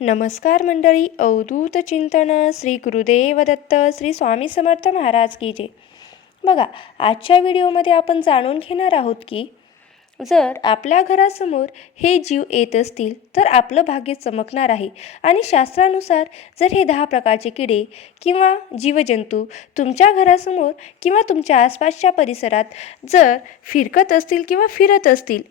नमस्कार मंडळी अवधूत चिंतन श्री गुरुदेव दत्त श्री स्वामी समर्थ महाराज की जे बघा आजच्या व्हिडिओमध्ये आपण जाणून घेणार आहोत की जर आपल्या घरासमोर हे जीव येत असतील तर आपलं भाग्य चमकणार आहे. आणि शास्त्रानुसार जर हे दहा प्रकारचे किडे किंवा जीवजंतू तुमच्या घरासमोर किंवा तुमच्या आसपासच्या परिसरात जर फिरकत असतील किंवा फिरत असतील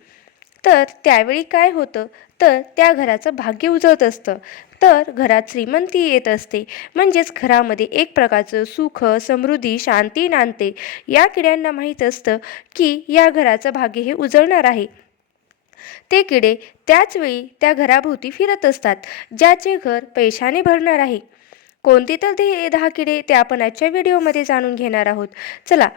तर त्यावेळी काय होतं? तर त्या घराचं भाग्य उजळत असतं. तर घरात श्रीमंती येत असते. म्हणजेच घरामध्ये एक प्रकारचं सुख समृद्धी शांती नांदते. या किड्यांना माहीत असतं की या घराचं भाग्य हे उजळणार आहे. ते किडे त्याचवेळी त्या घराभोवती फिरत असतात ज्याचे घर पैशाने भरणार आहे. कोणते तर ते दहा किडे ते आपण आजच्या व्हिडिओमध्ये जाणून घेणार आहोत. चला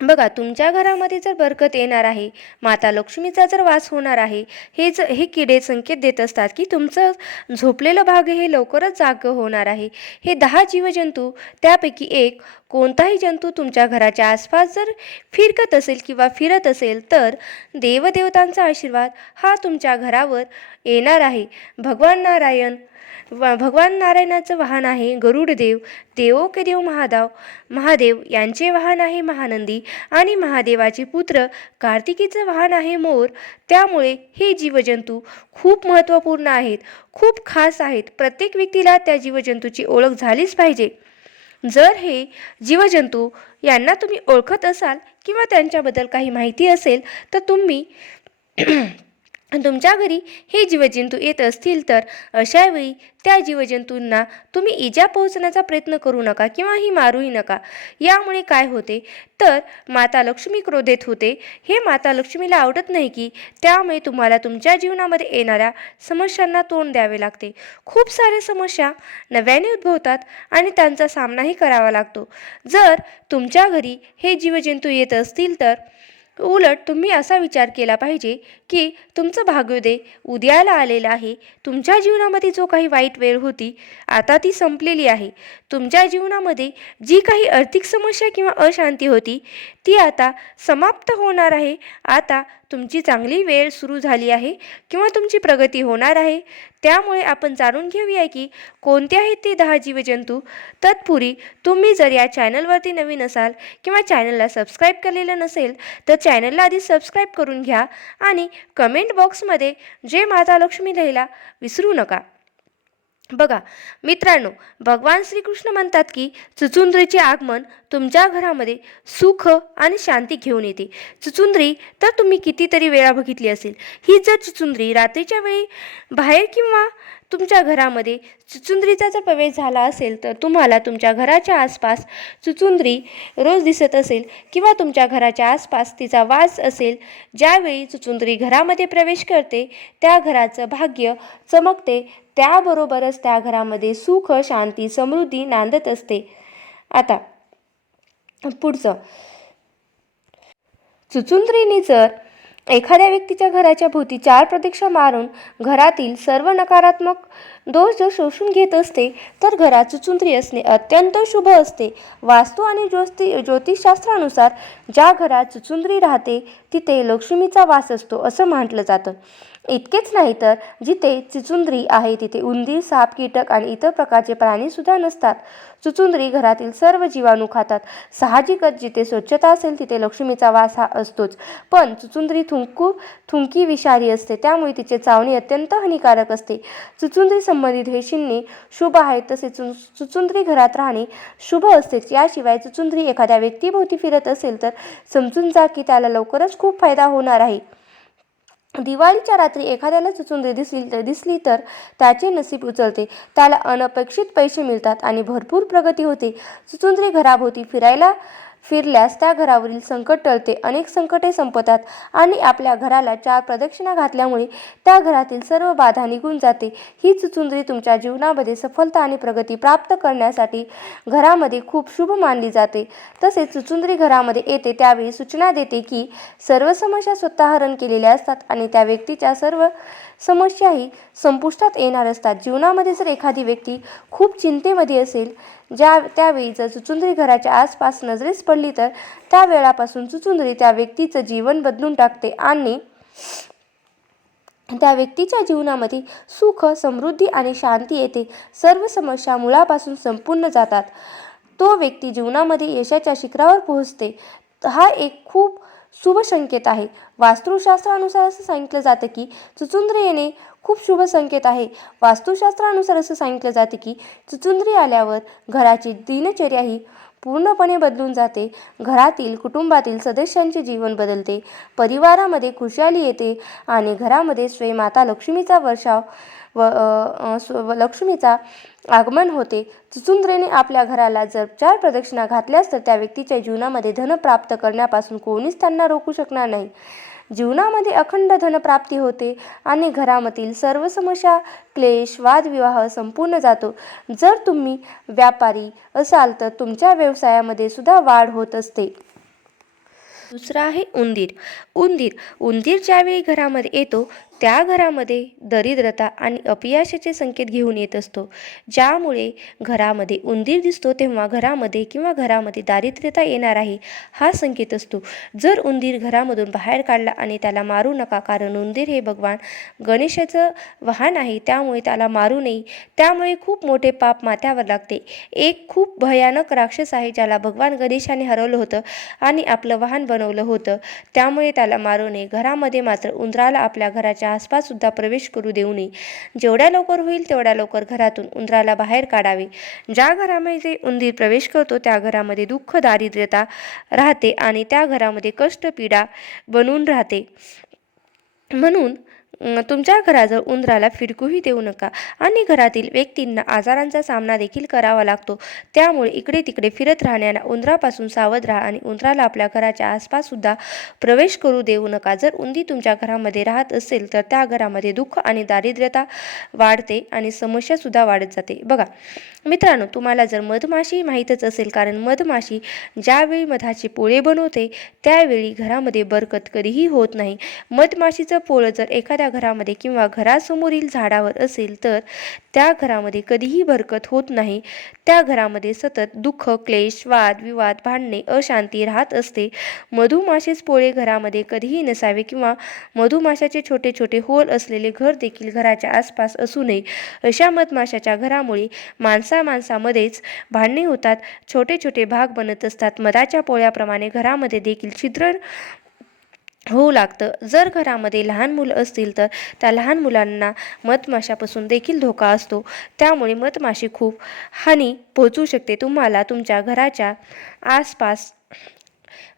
बघा तुमच्या घरामध्ये जर बरकत येणार आहे माता लक्ष्मीचा जर वास होणार आहे हे ज हे किडे संकेत देत असतात की तुमचं झोपलेलं भाग हे लवकरच जाग होणार आहे. हे दहा जीवजंतू त्यापैकी एक कोणताही जंतू तुमच्या घराच्या आसपास जर फिरकत असेल किंवा फिरत असेल तर देवदेवतांचा आशीर्वाद हा तुमच्या घरावर येणार आहे. भगवान नारायण भगवान नारायणाचं वाहन आहे गरुडदेव देवो के देव महादाव महादेव यांचे वाहन आहे महानंदी आणि महादेवाचे पुत्र कार्तिकीचं वाहन आहे मोर. त्यामुळे हे जीवजंतू खूप महत्त्वपूर्ण आहेत खूप खास आहेत. प्रत्येक व्यक्तीला त्या जीवजंतूची ओळख झालीच पाहिजे. जर हे जीवजंतू यांना तुम्ही ओळखत असाल किंवा त्यांच्याबद्दल काही माहिती असेल तर तुम्ही तुमच्या घरी हे जीवजंतू येत असतील तर अशावेळी त्या जीवजंतूंना तुम्ही इजा पोहोचण्याचा प्रयत्न करू नका किंवा ही मारूही नका. यामुळे काय होते? तर माता लक्ष्मी क्रोधित होते. हे माता लक्ष्मीला आवडत नाही की त्यामुळे तुम्हाला तुमच्या जीवनामध्ये येणाऱ्या समस्यांना तोंड द्यावे लागते. खूप साऱ्या समस्या नव्याने उद्भवतात आणि त्यांचा सामनाही करावा लागतो. जर तुमच्या घरी हे जीवजंतू येत असतील तर उलट तुम्ही असा विचार केला पाहिजे की तुमचं भाग्योदय उद्याला आलेलं आहे. तुमच्या जीवनामध्ये जो काही वाईट वेळ होती आता ती संपलेली आहे. तुमच्या जीवनामध्ये जी काही आर्थिक समस्या किंवा अशांती होती ती आता समाप्त होणार आहे. आता तुमची चांगली वेळ सुरू झाली आहे किंवा तुमची प्रगती होणार आहे. त्यामुळे आपण जाणून घेऊया की कोणते आहेत ते दहा जीवजंतू तत्पूर्वी तुम्ही जर या चॅनलवरती नवीन असाल किंवा चॅनलला सबस्क्राईब केलेलं नसेल तर चॅनलला आधी सबस्क्राईब करून घ्या आणि कमेंट बॉक्समध्ये जे माता लक्ष्मी लिहायला विसरू नका. बघा मित्रांनो भगवान श्रीकृष्ण म्हणतात की चुचुंद्रीचे आगमन तुमच्या घरामध्ये सुख आणि शांती घेऊन येते. चुचुंद्री तर तुम्ही कितीतरी वेळा बघितली असेल. ही जर चुचुंद्री रात्रीच्या वेळी बाहेर किंवा तुमच्या घरामध्ये चुचुंद्रीचा जर प्रवेश झाला असेल तर तुम्हाला तुमच्या घराच्या आसपास चुचुंद्री रोज दिसत असेल किंवा तुमच्या घराच्या आसपास तिचा वास असेल ज्यावेळी चुचुंद्री घरामध्ये प्रवेश करते त्या घराचं भाग्य चमकते त्याबरोबरच त्या घरामध्ये सुख शांती समृद्धी नांदत असते. आता पुढचं. चुचुंद्रीने जर एखाद्या व्यक्तीच्या घराच्या भोवती चार प्रतीक्षा मारून घरातील सर्व नकारात्मक दोष जर शोषून घेत असते तर घरात चुचुंद्री असणे अत्यंत शुभ असते. वास्तू आणि ज्योति ज्योतिषशास्त्रानुसार ज्या घरात चुचुंद्री राहते तिथे लक्ष्मीचा वास असतो असं म्हटलं जातं. इतकेच नाही तर जिथे चिचुंद्री आहे तिथे उंदीर साप कीटक आणि इतर प्रकारचे प्राणीसुद्धा नसतात. चुचुंद्री घरातील सर्व जीवाणू खातात. साहजिकच जिथे स्वच्छता असेल तिथे लक्ष्मीचा वास हा असतोच. पण चुचुंद्री थुंकू थुंकी विषारी असते. त्यामुळे तिचे चावणे अत्यंत हानिकारक असते. चुचुंद्री संबंधित हे शिन्ने शुभ आहेत तसेच चुचुंद्री घरात राहणे शुभ असतेच याशिवाय चुचुंद्री एखाद्या व्यक्तीभोवती फिरत असेल तर समजून जा की त्याला लवकरच खूप फायदा होणार आहे. दिवाळीच्या रात्री एखाद्याला चुचुंद्री दिसली दिसली तर त्याचे नसीब उचलते. त्याला अनपेक्षित पैसे मिळतात आणि भरपूर प्रगती होते. चुचुंद्री घराभोवती फिरायला फिरल्यास त्या घरावरील संकट टळते. अनेक संकटे संपतात आणि आपल्या घराला चार प्रदक्षिणा घातल्यामुळे त्या घरातील सर्व बाधा निघून जाते. ही चुचुंद्री तुमच्या जीवनामध्ये सफलता आणि प्रगती प्राप्त करण्यासाठी घरामध्ये खूप शुभ मानली जाते. तसेच चुचुंदरी घरामध्ये येते त्यावेळी सूचना देते की सर्व समस्या स्वतः हरण केलेल्या असतात आणि त्या व्यक्तीच्या सर्व समस्याही संपुष्टात येणार असतात. जीवनामध्ये जर एखादी व्यक्ती खूप चिंतेमध्ये असेल ज्या त्यावेळी जर चुचुंदरी घराच्या आसपास नजरेस पडली तर त्या वेळापासून चुचुंदरी त्या व्यक्तीचं जीवन बदलून टाकते आणि त्या व्यक्तीच्या जीवनामध्ये सुख समृद्धी आणि शांती येते. सर्व समस्या मुळापासून संपूर्ण जातात. तो व्यक्ती जीवनामध्ये यशाच्या शिखरावर पोहोचते. हा एक खूप शुभ संकेत आहे. वास्तुशास्त्रानुसार असं सांगितलं जातं की चुचुंद्र येणे खूप शुभ संकेत आहे. वास्तुशास्त्रानुसार असं सांगितलं जातं की चुचुंद्री आल्यावर घराची दिनचर्या ही पूर्णपणे बदलून जाते. घरातील कुटुंबातील सदस्यांचे जीवन बदलते. परिवारामध्ये खुशाली येते आणि घरामध्ये स्वयं माता लक्ष्मीचा वर्षाव व अ, लक्ष्मीचा आगमन होते. चुचुंद्रेने आपल्या घराला जर चार प्रदक्षिणा घातल्यास तर त्या व्यक्तीच्या जीवनामध्ये धन प्राप्त करण्यापासून कोणीच त्यांना रोखू शकणार नाही. जीवनामध्ये अखंड धनप्राप्ती होते आणि घरामधील सर्व समस्या क्लेश वादविवाह संपूर्ण जातो. जर तुम्ही व्यापारी असाल तर तुमच्या व्यवसायामध्ये सुद्धा वाढ होत असते. दुसरा आहे उंदीर. उंदीर. उंदीर ज्यावेळी घरामध्ये येतो त्या घरामध्ये दरिद्रता आणि अपयशाचे संकेत घेऊन येत असतो. ज्यामुळे घरामध्ये उंदीर दिसतो तेव्हा घरामध्ये किंवा घरामध्ये दारिद्र्यता येणार आहे हा संकेत असतो. जर उंदीर घरामधून बाहेर काढला आणि त्याला मारू नका कारण उंदीर हे भगवान गणेशाचं वाहन आहे त्यामुळे त्याला मारू नये. त्यामुळे खूप मोठे पाप माथ्यावर लागते. एक खूप भयानक राक्षस आहे ज्याला भगवान गणेशाने हरवलं होतं आणि आपलं वाहन बनवलं होतं. त्यामुळे त्या त्याला मारू नये. घरामध्ये मात्र उंदराला आपल्या घराच्या आसपास सुद्धा प्रवेश करू देऊ नये. जेवढ्या लवकर होईल तेवढ्या लवकर घरातून उंदराला बाहेर काढावे. ज्या घरामध्ये उंदीर प्रवेश करतो त्या घरामध्ये दुःख दारिद्र्यता राहते आणि त्या घरामध्ये कष्ट पीडा बनून राहते. म्हणून तुमच्या घराजवळ उंदराला फिरकूही देऊ नका. आणि घरातील व्यक्तींना आजारांचा सामना देखील करावा लागतो. त्यामुळे इकडे तिकडे फिरत राहण्याला उंदरापासून सावध राहा आणि उंदराला आपल्या घराच्या आसपास सुद्धा प्रवेश करू देऊ नका. जर उंदी तुमच्या घरामध्ये राहत असेल तर त्या घरामध्ये दुःख आणि दारिद्र्यता वाढते आणि समस्यासुद्धा वाढत जाते. बघा मित्रांनो तुम्हाला जर मधमाशी माहीतच असेल कारण मधमाशी ज्यावेळी मधाचे पोळे बनवते त्यावेळी घरामध्ये बरकत कधीही होत नाही. मधमाशीचं पोळं जर एखाद्या घरामध्ये किंवा घरासमोरील झाडावर असेल तर त्या घरामध्ये कधीही बरकत होत नाही. त्या घरामध्ये सतत दुःख क्लेश वाद विवाद भांडणे अशांती राहत असते. मधुमाशेच पोळे घरामध्ये कधीही नसावे किंवा मधुमाशाचे छोटे छोटे होल असलेले घर देखील घराच्या आसपास असू नये. अशा मधमाशाच्या घरामुळे माणसा माणसामध्येच भांडणे होतात. छोटे छोटे भाग बनत असतात. मधाच्या पोळ्याप्रमाणे घरामध्ये देखील छिद्र होऊ लागतं. जर घरामध्ये लहान मुलं असतील तर त्या लहान मुलांना मधमाशापासून देखील धोका असतो. त्यामुळे मधमाशी खूप हानी पोहोचू शकते. तुम्हाला तुमच्या घराच्या आसपास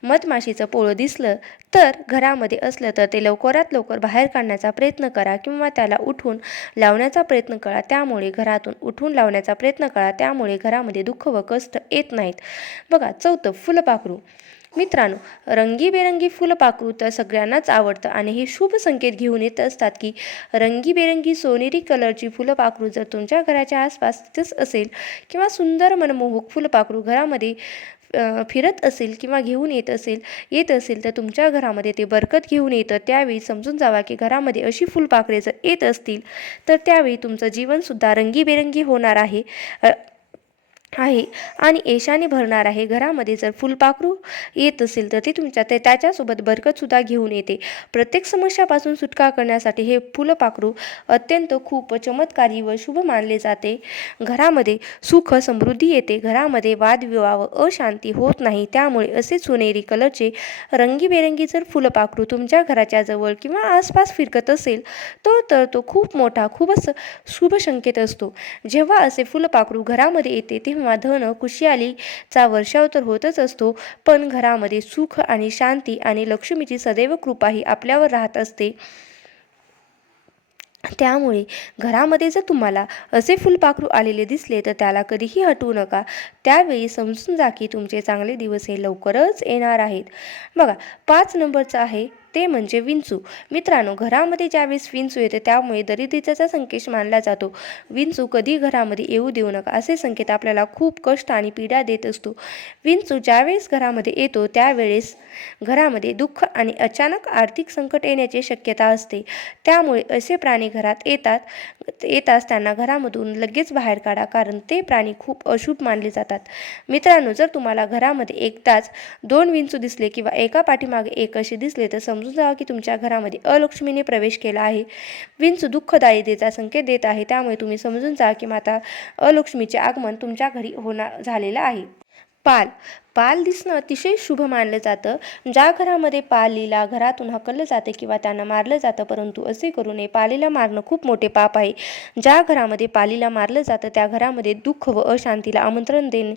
मधमाशीचं पोळं दिसलं तर घरामध्ये असलं तर ते लवकरात लवकर बाहेर काढण्याचा प्रयत्न करा किंवा त्याला उठून लावण्याचा प्रयत्न करा. त्यामुळे घरातून उठून लावण्याचा प्रयत्न करा. त्यामुळे घरामध्ये दुःख व कष्ट येत नाहीत. बघा चौथं फुलपाखरू. मित्रांनो रंगीबेरंगी फुलपाखरू तर सगळ्यांनाच आवडतं आणि हे शुभ संकेत घेऊन येत असतात की रंगीबेरंगी सोनेरी कलरची फुलपाखरू जर तुमच्या घराच्या आसपास तिथंच असेल किंवा सुंदर मनमोहक फुलपाखरू घरामध्ये फिरत असेल किंवा घेऊन येत असेल येत असेल तर तुमच्या घरामध्ये ते बरकत घेऊन येतं. त्यावेळी समजून जावा की घरामध्ये अशी फुलपाखरे जर येत असतील तर त्यावेळी तुमचं जीवनसुद्धा रंगीबेरंगी होणार आहे. आहे. आणि यशाने भरणार आहे. घरामध्ये जर फुलपाखरू येत असेल तर ते तुमच्या ते त्याच्यासोबत बरकतसुद्धा घेऊन येते. प्रत्येक समस्यापासून सुटका करण्यासाठी हे फुलपाखरू अत्यंत खूप चमत्कारी व शुभ मानले जाते. घरामध्ये सुख समृद्धी येते. घरामध्ये वादविवाह अशांती होत नाही. त्यामुळे असे सोनेरी कलरचे रंगीबेरंगी जर फुलपाखरू तुमच्या घराच्या जवळ किंवा आसपास फिरकत असेल तो तर तो खूप मोठा खूपच शुभ संकेत असतो. जेव्हा असे फुलपाखरू घरामध्ये येते तेव्हा धन खुशियालीचा वर्षाव तर होतच असतो पण घरामध्ये सुख आणि शांती आणि लक्ष्मीची सदैव कृपाही आपल्यावर राहत असते. त्यामुळे घरामध्ये जर तुम्हाला असे फुलपाखरू आलेले दिसले तर त्याला कधीही हटवू नका. त्यावेळी समजून जा की तुमचे चांगले दिवस हे लवकरच येणार आहेत. बघा पाच नंबरचं आहे ते म्हणजे विंचू. मित्रांनो घरामध्ये ज्यावेळेस विंचू येते त्यामुळे दरिद्रतेचा संकेत मानला जातो. विंचू कधी घरामध्ये येऊ देऊ नका असे संकेत आपल्याला खूप कष्ट आणि पीडा देत असतो. विंचू ज्यावेळेस घरामध्ये येतो त्यावेळेस घरामध्ये दुःख आणि अचानक आर्थिक संकट येण्याची शक्यता असते. त्यामुळे असे प्राणी घरात येतात येताच त्यांना घरामधून लगेच बाहेर काढा कारण ते प्राणी खूप अशुभ मानले जातात. मित्रांनो जर तुम्हाला घरामध्ये एकदाच दोन विंचू दिसले किंवा एका पाठीमागे एक असे दिसले तर समजून समजून जावा की तुमच्या घरामध्ये अलक्ष्मीने प्रवेश केला आहे. विंच दुःखदायितेचा संकेत देत आहे. त्यामुळे तुम्ही समजून जा की माता अलक्ष्मीचे आगमन तुमच्या घरी होणार झालेलं आहे. पाल. पाल दिसणं अतिशय शुभ मानलं जातं. ज्या घरामध्ये पालीला घरातून हकललं जातं किंवा त्यांना मारलं जातं परंतु असे करू नये पालीला मारणं खूप मोठे पाप आहे. ज्या घरामध्ये पालीला मारलं जातं त्या घरामध्ये दुःख व अशांतीला आमंत्रण देणे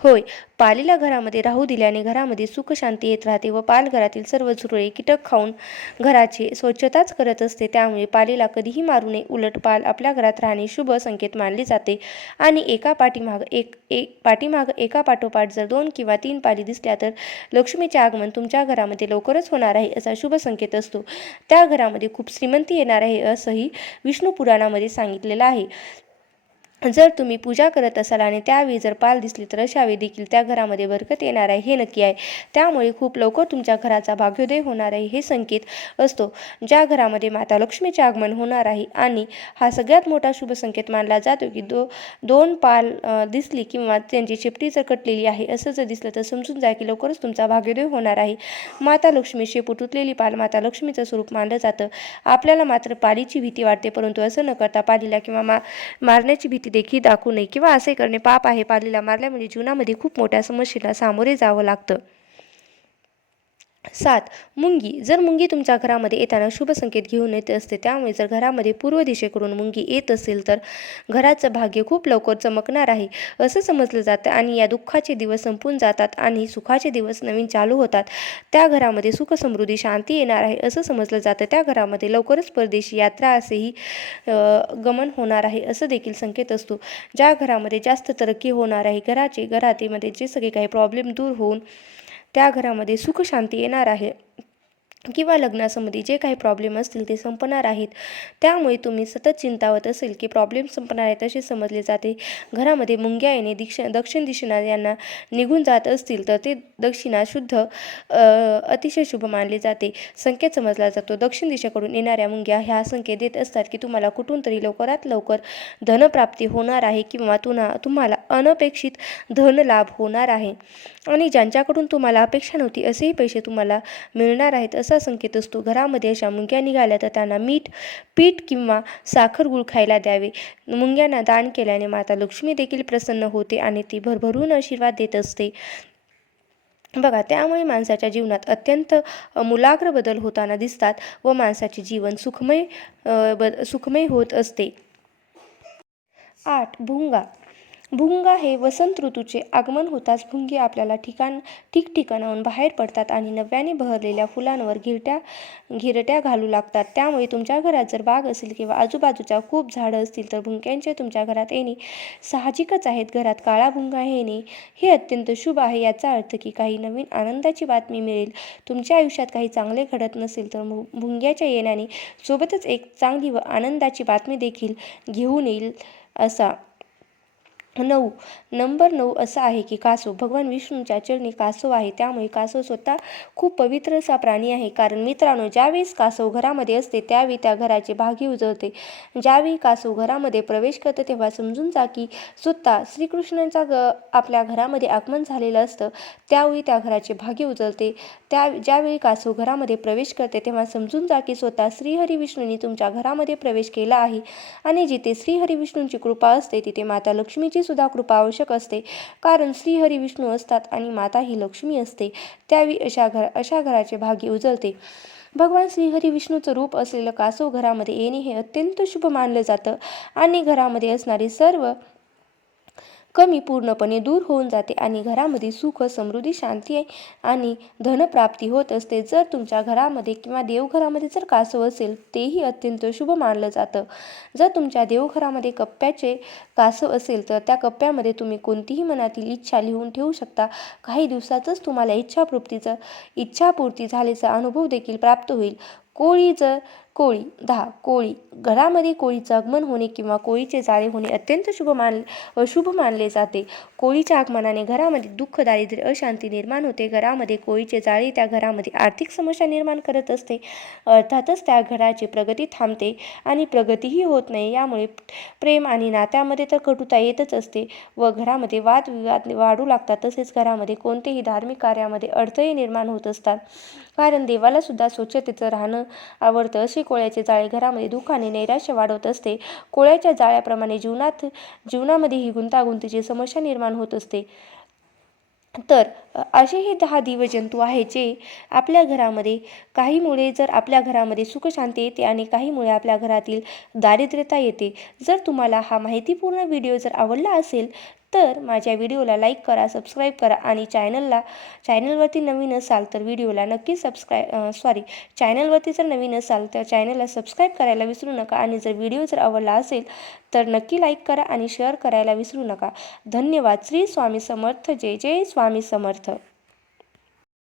होय. पालीला घरामध्ये राहू दिल्याने घरामध्ये सुख शांती येत राहते व पालघरातील सर्व झुरळे कीटक खाऊन घराची स्वच्छताच करत असते. त्यामुळे पालीला कधीही मारू नये. उलट पाल आपल्या घरात राहणे शुभ संकेत मानले जाते. आणि एका पाठीमाग एक एक पाठीमाग एका पाठोपाठ जर दोन किंवा तीन पाली दिसल्या तर लक्ष्मीचे आगमन तुमच्या घरामध्ये लवकरच होणार आहे असा शुभ संकेत असतो. त्या घरामध्ये खूप श्रीमंती येणार आहे असंही विष्णू पुराणामध्ये सांगितलेलं आहे. जर तुम्ही पूजा करत असाल आणि त्यावेळी जर पाल दिसली तर अशा वेळी देखील त्या घरामध्ये बरकत येणार आहे. हे नक्की आहे. त्यामुळे खूप लवकर तुमच्या घराचा भाग्योदय होणार आहे हे संकेत असतो. ज्या घरामध्ये माता लक्ष्मीचे आगमन होणार आहे आणि हा सगळ्यात मोठा शुभ संकेत मानला जातो की दो दोन पाल दिसली किंवा त्यांची शेपटी जर कटलेली आहे असं जर दिसलं तर समजून जा की लवकरच तुमचा भाग्योदय होणार आहे. माता लक्ष्मी शेपूट तुटलेली पाल माता लक्ष्मीचं स्वरूप मानलं जातं. आपल्याला मात्र पालीची भीती वाटते परंतु असं न करता पालीला किंवा मा मारण्याची भीती देखील दाखवू नये. किंवा असे करणे पाप आहे पालीला मारल्या म्हणजे जीवनामध्ये खूप मोठ्या समस्येला सामोरे जावं लागतं. सात मुंगी. जर मुंगी तुमच्या घरामध्ये येताना शुभ संकेत घेऊन येत असते त्यामुळे जर घरामध्ये पूर्व दिशेकडून मुंगी येत असेल तर घराचं भाग्य खूप लवकर चमकणार आहे. असं समजलं जातं आणि या दुःखाचे दिवस संपून जातात आणि सुखाचे दिवस नवीन चालू होतात. त्या घरामध्ये सुख समृद्धी शांती येणार आहे असं समजलं जातं. त्या घरामध्ये लवकरच परदेशी यात्रा असेही गमन होणार आहे असं देखील संकेत असतो. ज्या घरामध्ये जास्त तरक्की होणार आहे घराचे घरातीमध्ये जे सगळे काही प्रॉब्लेम दूर होऊन त्या घरामध्ये सुख शांती येणार आहे. किंवा लग्नासंबंधी जे काही प्रॉब्लेम असतील ते संपणार आहेत. त्यामुळे तुम्ही सतत चिंतावत असेल की प्रॉब्लेम संपणार आहेत असे समजले जाते. घरामध्ये मुंग्या येणे दिक्ष दक्षिण दिशेना यांना निघून जात असतील तर ते दक्षिणा शुद्ध अतिशय शुभ मानले जाते. संकेत समजला जातो. दक्षिण दिशेकडून येणाऱ्या मुंग्या ह्या संकेत देत असतात की तुम्हाला कुठून तरी लवकरात लवकर धनप्राप्ती होणार आहे किंवा तुना तुम्हाला अनपेक्षित धन लाभ होणार आहे. आणि ज्यांच्याकडून तुम्हाला अपेक्षा नव्हती असेही पैसे तुम्हाला मिळणार आहेत असं संकेत असतो. घरामध्ये अशा मुंग्या निघाल्या तर त्यांना मीठ पीठ किंवा साखर गुळ खायला द्यावे. मुंग्यांना दान केल्याने माता लक्ष्मी देखील प्रसन्न होते आणि ती भरभरून आशीर्वाद देत असते. बघा त्यामुळे माणसाच्या जीवनात अत्यंत मुलाग्र मूलाग्र बदल होताना दिसतात व माणसाचे जीवन सुखमय ब सुखमय होत असते. आठ भुंगा. भुंगा हे वसंत ऋतूचे आगमन होताच भुंगे आपल्याला ठिकाण ठिकठिकाणाहून बाहेर पडतात आणि नव्याने बहरलेल्या फुलांवर घिरट्या घिरट्या घालू लागतात. त्यामुळे तुमच्या घरात जर बाग असेल किंवा आजूबाजूच्या खूप झाडं असतील तर भुंग्यांचे तुमच्या घरात येणे साहजिकच आहेत. घरात काळा भुंगा येणे हे अत्यंत शुभ आहे. याचा अर्थ की काही नवीन आनंदाची बातमी मिळेल. तुमच्या आयुष्यात काही चांगले घडत नसेल तर भुंग्याच्या येण्याने सोबतच एक चांगली व आनंदाची बातमी देखील घेऊन येईल असा नऊ. नंबर नऊ असा आहे की कासव भगवान विष्णूच्या चरणी कासव आहे. त्यामुळे कासव स्वतः खूप पवित्र असा प्राणी आहे. कारण मित्रांनो ज्यावेळेस कासव घरामध्ये असते त्यावेळी त्या घराचे भागी उजळते. ज्यावेळी कासव घरामध्ये प्रवेश करते तेव्हा समजून जा की स्वतः श्रीकृष्णांचा ग आपल्या घरामध्ये आगमन झालेलं असतं. त्यावेळी त्या घराचे भागी उजळते. त्या ज्यावेळी कासव घरामध्ये प्रवेश करते तेव्हा समजून जा की स्वतः श्रीहरी विष्णूंनी तुमच्या घरामध्ये प्रवेश केला आहे. आणि जिथे श्रीहरी विष्णूंची कृपा असते तिथे माता लक्ष्मीची सुद्धा कृपा आवश्यक असते. कारण श्रीहरी विष्णू असतात आणि माता ही लक्ष्मी असते. त्यावेळी अशा घर अशा घराचे भाग्य उजळते. भगवान श्रीहरी विष्णूचं रूप असलेलं कासव घरामध्ये येणे हे अत्यंत शुभ मानलं जातं. आणि घरामध्ये असणारी सर्व कमी पूर्णपणे दूर होऊन जाते आणि घरामध्ये सुख समृद्धी शांती आणि धनप्राप्ती होत असते. जर तुमच्या घरामध्ये किंवा देवघरामध्ये जर कासव असेल तेही अत्यंत शुभ मानलं जातं. जर तुमच्या देवघरामध्ये कप्प्याचे कासव असेल तर त्या कप्प्यामध्ये तुम्ही कोणतीही मनातील इच्छा लिहून ठेवू शकता. काही दिवसातच तुम्हाला इच्छापूर्तीचं इच्छापूर्ती झाल्याचा अनुभव देखील प्राप्त होईल. कोळी जर कोळी दहा कोळी. घरामध्ये कोळीचं आगमन होणे किंवा कोळीचे जाळे होणे अत्यंत शुभ मान शुभ मानले जाते. कोळीच्या आगमनाने घरामध्ये दुःख दारिद्र्य अशांती निर्माण होते. घरामध्ये कोळीचे जाळे त्या घरामध्ये आर्थिक समस्या निर्माण करत असते. अर्थातच त्या घराची प्रगती थांबते आणि प्रगतीही होत नाही. यामुळे प्रेम आणि नात्यामध्ये तर कटुता येतच असते व घरामध्ये वादविवाद वाढू लागतात. तसेच घरामध्ये कोणतेही धार्मिक कार्यामध्ये अडथळे निर्माण होत असतात. कारण देवाला सुद्धा स्वच्छतेचं राहणं आवडतं. असे कोळ्याचे जाळे घरामध्ये दुःख आणि नैराश्य वाढवत असते. कोळ्याच्या जाळ्याप्रमाणे जीवनात जीवनामध्ये ही गुंतागुंतीची समस्या निर्माण होत असते. तर असे हे दहा दिवजंतू आहे जे आपल्या घरामध्ये काहीमुळे जर आपल्या घरामध्ये सुखशांती येते आणि काहीमुळे आपल्या घरातील दारिद्र्यता येते. जर तुम्हाला हा माहितीपूर्ण व्हिडिओ जर आवडला असेल तर माझ्या व्हिडिओला लाईक करा सबस्क्राईब करा आणि चॅनलला चॅनलवरती नवीन असाल तर व्हिडिओला नक्की सबस्क्राईब सॉरी चॅनलवरती जर नवीन असाल तर चॅनलला सबस्क्राईब करायला विसरू नका आणि जर व्हिडिओ जर आवडला असेल तर नक्की लाईक करा आणि शेअर करायला विसरू नका. धन्यवाद. श्री स्वामी समर्थ. जय जय स्वामी समर्थ.